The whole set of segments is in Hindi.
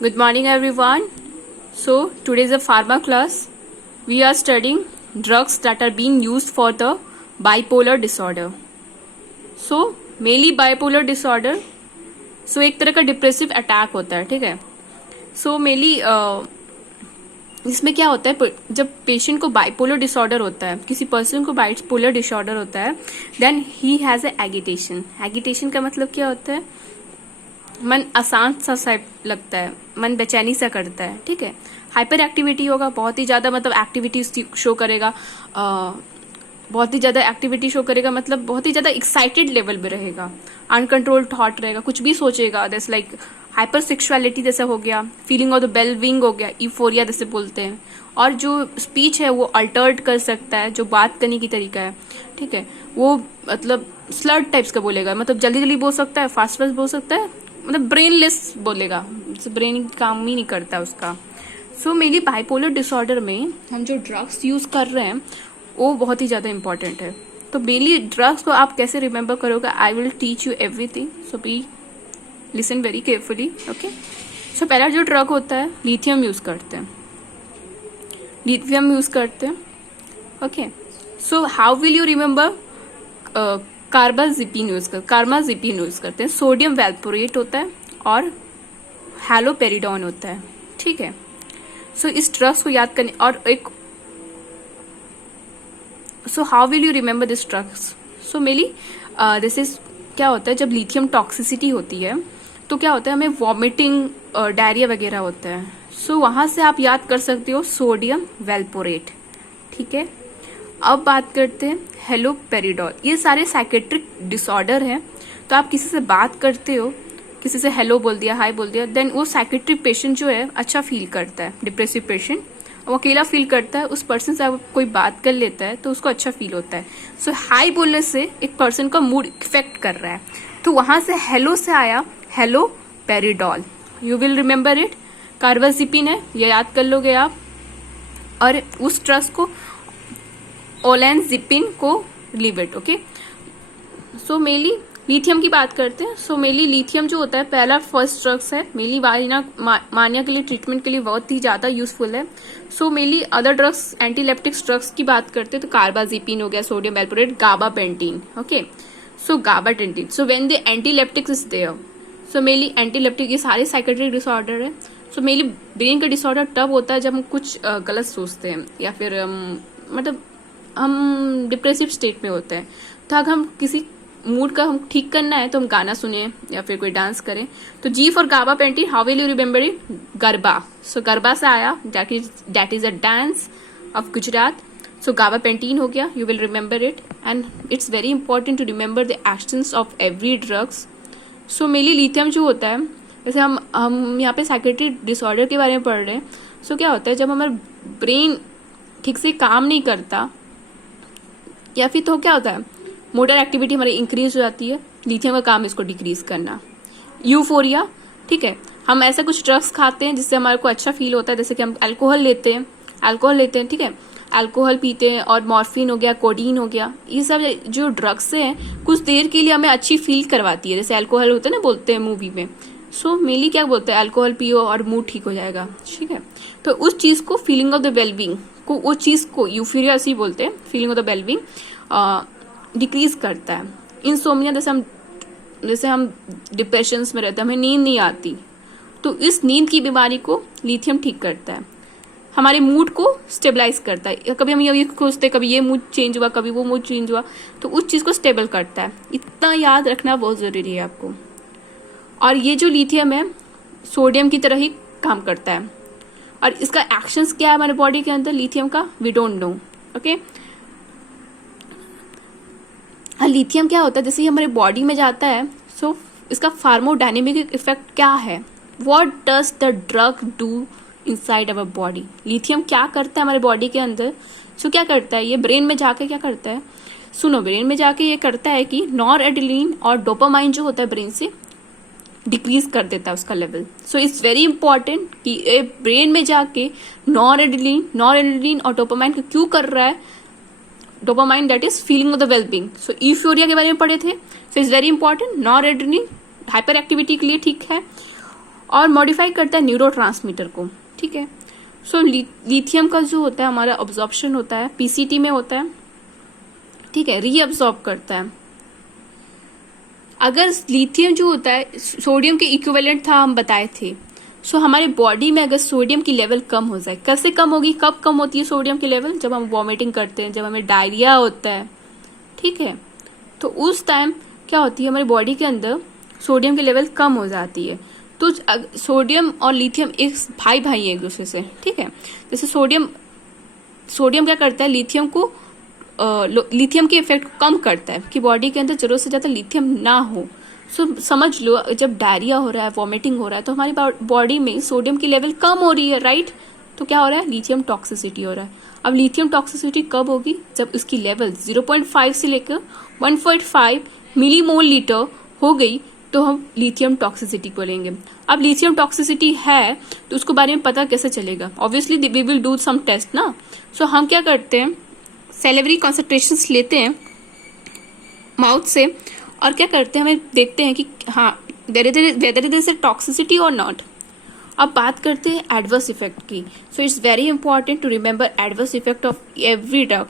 Good morning, everyone. So, today is a pharma class. We are studying drugs that are being used for the bipolar disorder. So, mainly bipolar disorder. So, एक तरह का डिप्रेसिव अटैक होता है, ठीक है. So, mainly इसमें क्या होता है, जब पेशेंट को बाइपोलर डिसऑर्डर होता है, किसी पर्सन को बाइपोलर डिसऑर्डर होता है, then he has a agitation. Agitation का मतलब क्या होता है? मन अशांत सा लगता है, मन बेचैनी सा करता है, ठीक है. हाइपर एक्टिविटी होगा, बहुत ही ज्यादा मतलब एक्टिविटी शो करेगा, बहुत ही ज्यादा एक्टिविटी शो करेगा, मतलब बहुत ही ज्यादा एक्साइटेड लेवल पे रहेगा, अनकंट्रोल्ड थॉट रहेगा, कुछ भी सोचेगा. जैसे लाइक हाइपर सेक्सुअलिटी जैसा हो गया, फीलिंग ऑफ द बेलविंग हो गया, यूफोरिया जैसे बोलते हैं. और जो स्पीच है वो अल्टर्ड कर सकता है, जो बात करने की तरीका है, ठीक है, वो मतलब स्लर्ड टाइप्स का बोलेगा, मतलब जल्दी जल्दी बोल सकता है, फास्ट फास्ट बोल सकता है, मतलब ब्रेनलेस बोलेगा, ब्रेन काम ही नहीं करता उसका. सो मेनली बाइपोलर डिसऑर्डर में हम जो ड्रग्स यूज कर रहे हैं वो बहुत ही ज्यादा इंपॉर्टेंट है. तो मेनली ड्रग्स को आप कैसे रिमेम्बर करोगे, I will teach you everything. So be listen very carefully. Okay. So पहला जो ड्रग होता है, लिथियम यूज करते हैं. Okay. So how will you remember? Carbamazepine use करते हैं. सोडियम वैल्पोरेट होता है और हैलोपेरिडॉन होता है, ठीक है. सो इस ड्रग्स को याद करने और एक सो how will you remember this drugs? So mainly this is क्या होता है, जब लिथियम टॉक्सिसिटी होती है तो क्या होता है, हमें वॉमिटिंग, डायरिया वगैरह होता है. सो वहां से आप याद कर सकते हो सोडियम वैल्पोरेट, ठीक है. अब बात करते हैं हेलोपेरिडॉल. ये सारे साइकेट्रिक डिसऑर्डर हैं. तो आप किसी से बात करते हो, किसी से हेलो बोल दिया, हाय बोल दिया, देन वो साइकेट्रिक पेशेंट जो है अच्छा फील करता है. डिप्रेसिव पेशेंट वो अकेला फील करता है, उस पर्सन से आप कोई बात कर लेता है तो उसको अच्छा फील होता है. सो हाई बोलने से एक पर्सन का मूड इफेक्ट कर रहा है, तो वहां से हेलो से आया haloperidol. You will remember it. Carbamazepine है, ये याद कर लोगे आप. और उस ड्रग्स को ओलेनजिपिन को leave it. Okay. So mainly lithium की बात करते हैं. सो मेनली लिथियम जो होता है पहला फर्स्ट ड्रग्स है, मेनली मानिया के लिए, ट्रीटमेंट के लिए बहुत ही ज्यादा यूजफुल है. So mainly other drugs, antiepileptics drugs की बात करते हैं तो कार्बाजिपिन हो गया, sodium valproate, gabapentin. Okay. So gabapentin. So when the antiepileptics is there, so mainly antiepileptic, ये सारे साइकेट्रिक डिसऑर्डर है. सो मेनली ब्रेन का डिसऑर्डर तब होता है जब हम कुछ गलत सोचते हैं या फिर मतलब हम डिप्रेसिव स्टेट में होते हैं. तो अगर हम किसी मूड का हम ठीक करना है तो हम गाना सुने या फिर कोई डांस करें. तो G for gabapentin, how will you remember it? Garba. So garba से आया, that is a dance of Gujarat. So gabapentin हो गया, you will remember it. And it's very important to remember the actions of every drugs. So mainly lithium जो होता है, जैसे हम यहाँ पे साइकेट्रिक डिसऑर्डर के बारे में पढ़ रहे हैं. सो क्या होता है, जब हमारा ब्रेन ठीक से काम नहीं करता या फिर तो क्या होता है, मोटर एक्टिविटी हमारी इंक्रीज हो जाती है. लिथियम का काम इसको डिक्रीज करना. यूफोरिया, ठीक है, हम ऐसा कुछ ड्रग्स खाते हैं जिससे हमारे को अच्छा फील होता है, जैसे कि हम अल्कोहल लेते हैं, ठीक है, अल्कोहल पीते हैं, और मॉर्फिन हो गया, कोडीन हो गया, ये सब जो ड्रग्स हैं कुछ देर के लिए हमें अच्छी फील करवाती है. जैसे अल्कोहल होता है ना, बोलते हैं मूवी में. सो मेनली क्या बोलते हैं, अल्कोहल पियो और मूड ठीक हो जाएगा, ठीक है. तो उस चीज को, फीलिंग ऑफ द वेलबींग को, वो चीज को यूफोरिया ऐसे ही बोलते हैं, feeling of the wellbeing decrease करता है. इंसोमिया, जैसे हम डिप्रेशन में रहते हैं, हमें नींद नहीं आती, तो इस नींद की बीमारी को लिथियम ठीक करता है. हमारे मूड को स्टेबलाइज करता है. कभी हम ये सोचते, कभी ये मूड चेंज हुआ, कभी वो मूड चेंज हुआ, तो उस चीज को स्टेबल करता है. इतना याद रखना बहुत जरूरी है आपको. और ये जो लिथियम है सोडियम की तरह ही काम करता है. और इसका एक्शंस क्या है हमारे बॉडी के अंदर लिथियम का, we don't know. Okay. Lithium क्या होता है, जैसे ही हमारे बॉडी में जाता है, सो इसका फार्मोडायनेमिक इफेक्ट क्या है, what does the drug do inside our body. Lithium क्या करता है हमारे बॉडी के अंदर? सो क्या करता है, ये ब्रेन में जाके क्या करता है, सुनो, ब्रेन में जाके ये करता है कि नॉरएड्रेनालिन और डोपामाइन जो होता है ब्रेन से डिक्रीज कर देता है उसका level. So it's very important कि ब्रेन में जाके नॉरएड्रेनालिन और डोपामाइन को क्यों कर रहा है. Dopamine that is feeling of the wellbeing. So euphoria के बारे में पढ़े थे. सो it's very important. Noradrenaline hyper activity के लिए ठीक है, और मॉडिफाई करता है न्यूरोट्रांसमीटर को, ठीक है। सो लिथियम का जो होता है हमारा अब्जॉर्प्शन होता है पीसीटी में होता है, ठीक है, रीअब्जॉर्ब करता है। अगर लिथियम जो होता है सोडियम के इक्विवेलेंट था, हम बताए थे। सो हमारे बॉडी में अगर सोडियम की लेवल कम हो जाए, कैसे कम होगी, कब कम होती है सोडियम की लेवल, जब हम वॉमिटिंग करते हैं, जब हमें डायरिया होता है, ठीक है, तो उस टाइम क्या होती है हमारी बॉडी के अंदर सोडियम की लेवल कम हो जाती है। तो सोडियम और लिथियम एक भाई भाई है एक दूसरे से, ठीक है। जैसे सोडियम क्या करता है, लिथियम को लिथियम के इफेक्ट को कम करता है कि बॉडी के अंदर जरूरत से ज्यादा लिथियम ना हो। सो समझ लो जब डायरिया हो रहा है, वॉमिटिंग हो रहा है, तो हमारी बॉडी में सोडियम की लेवल कम हो रही है, राइट। तो क्या हो रहा है, लिथियम टॉक्सिसिटी हो रहा है। अब लिथियम टॉक्सिसिटी कब होगी, जब उसकी लेवल 0.5 से लेकर 1.5 मिलीमोल लीटर हो गई, तो हम लिथियम टॉक्सिसिटी बोलेंगे। अब लिथियम टॉक्सिसिटी है तो उसको बारे में पता कैसे चलेगा, obviously we will do some test ना। सो हम क्या करते हैं, सेलेवरी कॉन्सेंट्रेशंस लेते हैं माउथ से और क्या करते हैं, हमें देखते हैं कि हाँ वेदर इज ए टॉक्सिसिटी और नॉट। अब बात करते हैं एडवर्स इफेक्ट की। So it's very important to remember adverse effect of every drug.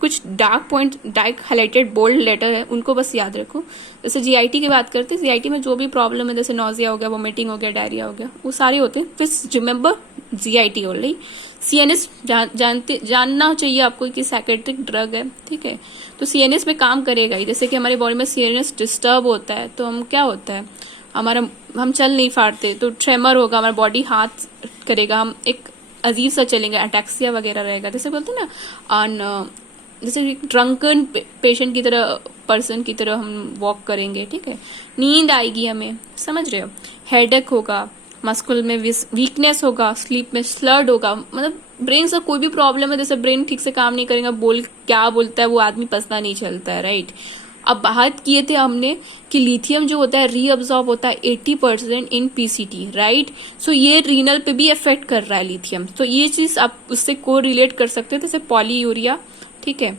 कुछ dark point, dark highlighted bold letter है, उनको बस याद रखो। जैसे जीआईटी की बात करते हैं, जीआईटी में जो भी प्रॉब्लम है, जैसे नॉजिया हो गया, वोमिटिंग हो गया, डायरिया हो गया, वो सारे होते हैं। फिर रिमेंबर जीआईटी ओनली। सीएनएस जानना चाहिए आपको कि साइकेट्रिक ड्रग है, ठीक है। तो सीएनएस में काम करेगा ही। जैसे कि हमारी बॉडी में सीएनएस डिस्टर्ब होता है तो हम क्या होता है, हम चल नहीं पाते तो ट्रेमर होगा, हमारा बॉडी हाथ करेगा, हम एक अजीब सा चलेंगे, अटैक्सिया वगैरह रहेगा, जैसे बोलते हैं ना, जैसे ड्रंकन पेशेंट की तरह, पर्सन की तरह हम वॉक करेंगे, ठीक है। नींद आएगी हमें, समझ रहे हो, हेडेक होगा, मस्कुल में वीकनेस होगा, स्लीप में स्लर्ड होगा, मतलब ब्रेन से कोई भी प्रॉब्लम है, जैसे ब्रेन ठीक से काम नहीं करेगा, क्या बोलता है वो आदमी पता नहीं चलता है, राइट। अब बात किए थे हमने कि लिथियम जो होता है रीअब्सॉर्ब होता है 80% इन पीसीटी, राइट। सो ये रीनल पे भी इफेक्ट कर रहा है लिथियम, तो ये चीज आप उससे को रिलेट कर सकते हैं। जैसे पॉलीयूरिया, ठीक है,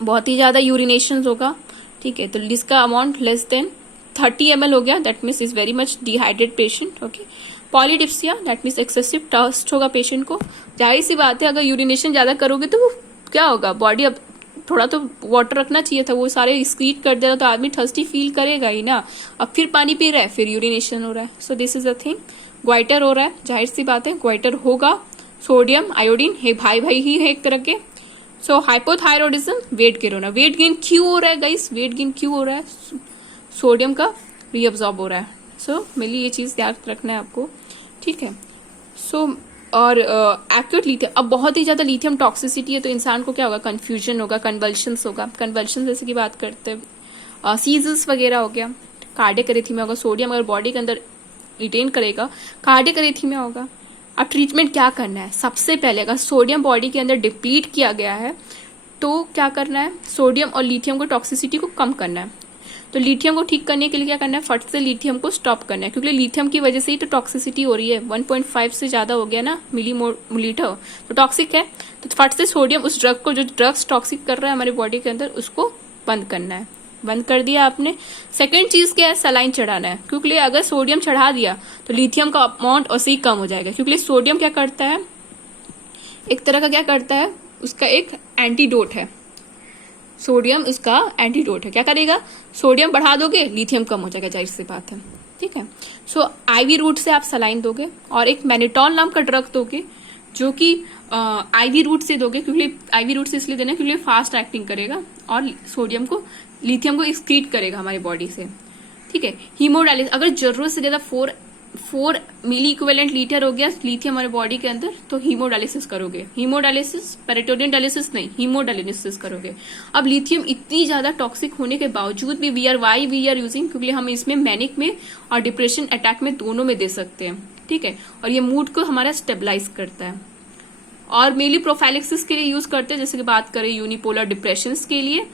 बहुत ही ज्यादा यूरिनेशन होगा, ठीक है, तो इसका अमाउंट लेस देन 30 ml हो गया, that means is very much dehydrate patient, okay. Polydipsia, that means excessive thirst होगा पेशेंट को। जाहिर सी बात है अगर यूरिनेशन ज्यादा करोगे तो वो क्या होगा, बॉडी अब थोड़ा तो वाटर रखना चाहिए था, वो सारे एक्सक्रीट कर देगा तो आदमी थर्स्टी फील करेगा ही ना। अब फिर पानी पी रहा है, फिर यूरिनेशन हो रहा है, so this is a thing. Goitre हो रहा है, जाहिर सी बात है ग्वाइटर होगा। सोडियम आयोडीन है भाई भाई ही है एक तरह के। सो हाइपोथायरॉयडिज्म, वेट गेन होना। वेट गेन क्यों हो रहा है गाइस, वेट गेन क्यों हो रहा है, सोडियम का रीअब्सॉर्ब हो रहा है। सो मेनली ये चीज याद रखना है आपको, ठीक है। सो और एक्यूट लिथियम, अब बहुत ही ज्यादा लिथियम टॉक्सिसिटी है तो इंसान को क्या होगा, कंफ्यूजन होगा, कन्वल्शंस होगा। कन्वल्शन जैसे की बात करते हैं, सीजर्स वगैरह हो गया, कार्डियक एरिथमिया होगा। सोडियम अगर बॉडी के अंदर रिटेन करेगा, कार्डियक एरिथमिया होगा। अब ट्रीटमेंट क्या करना है, सबसे पहले अगर सोडियम बॉडी के अंदर डिप्लीट किया गया है तो क्या करना है, सोडियम और लिथियम को टॉक्सिसिटी को कम करना है। तो लिथियम को ठीक करने के लिए क्या करना है, फट से लिथियम को स्टॉप करना है, क्योंकि लिथियम की वजह से ही तो टॉक्सिसिटी हो रही है। 1.5 से ज्यादा हो गया ना मिलीलीटर, तो टॉक्सिक है। तो फट से सोडियम, उस ड्रग को, जो ड्रग्स टॉक्सिक कर रहा है हमारी बॉडी के अंदर, उसको बंद करना है। बंद कर दिया आपने। सेकेंड चीज क्या है, सलाइन चढ़ाना है, क्योंकि अगर सोडियम चढ़ा दिया तो लिथियम का अमाउंट वैसे ही कम हो जाएगा। क्योंकि सोडियम क्या करता है, एक तरह का क्या करता है, उसका एक एंटीडोट है। सोडियम उसका एंटीडोट है, क्या करेगा, सोडियम बढ़ा दोगे लिथियम कम हो जाएगा, जाहिर सी बात है, ठीक है। सो आईवी रूट से आप सलाइन दोगे और एक मैनिटॉल नाम का ड्रग दोगे, जो कि आईवी रूट से दोगे, क्योंकि आईवी रूट से इसलिए देना क्योंकि फास्ट एक्टिंग करेगा और सोडियम को, लिथियम को एक्सक्रीट करेगा हमारी बॉडी से, ठीक है। हीमोडायलिसिस, अगर जरूरत से ज्यादा 4 मिली इक्विवेलेंट लीटर हो गया लिथियम हमारे बॉडी के अंदर, तो हीमोडायलिसिस करोगे। हीमोडायलिसिस, पेरिटोनियन डायलिसिस नहीं, हीमोडायलिसिस करोगे। अब लिथियम इतनी ज्यादा टॉक्सिक होने के बावजूद भी वी आर यूजिंग, क्योंकि हम इसमें मैनिक में और डिप्रेशन अटैक में दोनों में दे सकते हैं, ठीक है। और ये मूड को हमारा स्टेबलाइज करता है। और मेनली प्रोफाइलेक्सिस के लिए यूज करते हैं, जैसे कि बात करें यूनिपोलर डिप्रेशन के लिए।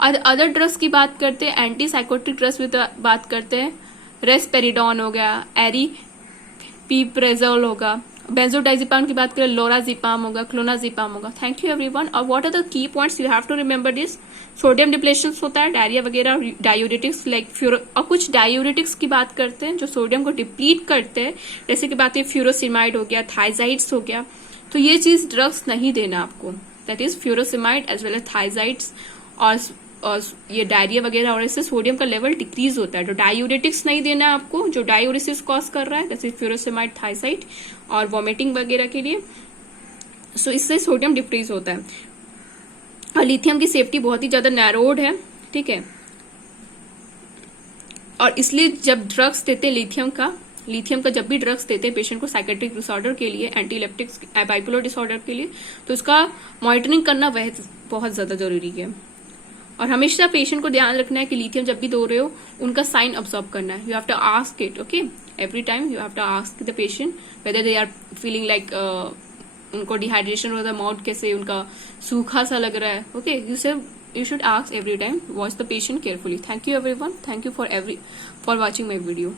और अदर ड्रग्स की बात करते हैं, एंटी साइकोट्रिक ड्रग्स की बात करते हैं, रेस्पेरिडोन हो गया, एरिपीप्रेजोल होगा, बेंजोडाइजिपाम की बात करें, लोराजिपाम होगा, क्लोनाजिपाम होगा। Thank you everyone. और what are the key points you have to remember this. Sodium depletion होता है, डायरिया वगैरह, डायूरेटिक्स लाइक फ्यूरो, और कुछ डायूरेटिक्स की बात करते हैं जो सोडियम को डिप्लीट करते हैं, जैसे कि बात है फ्यूरोसिमाइड हो गया, थाइजाइड्स हो गया। तो ये चीज ड्रग्स नहीं देना आपको, that is furosemide as well as thiazides. और ये डायरिया वगैरह और इससे सोडियम का लेवल डिक्रीज होता है। तो डायूरेटिक्स नहीं देना है आपको जो डायूरेसिस कॉज कर रहा है, जैसे फ्यूरोसिमाइड, थाइजाइड और वॉमिटिंग वगैरह के लिए। सो इससे सोडियम डिक्रीज होता है। और लिथियम की सेफ्टी बहुत ही ज्यादा नैरोड है, ठीक है। और इसलिए जब ड्रग्स देते हैं लिथियम का जब भी ड्रग्स देते हैं पेशेंट को साइकेट्रिक डिसऑर्डर के लिए, एंटीलेप्टिक्स, बाइपोलर डिसऑर्डर के लिए, तो इसका मॉनिटरिंग करना बहुत ज्यादा जरूरी है। और हमेशा पेशेंट को ध्यान रखना है कि लिथियम जब भी दो रहे हो उनका साइन ऑब्जर्व करना है। You have to ask it, okay, every time you have to ask the patient whether they are feeling like उनको डिहाइड्रेशन हो रहा है, माउथ कैसे उनका सूखा सा लग रहा है, okay. You should ask every time. Watch the patient carefully. Thank you everyone. Thank you for watching my video.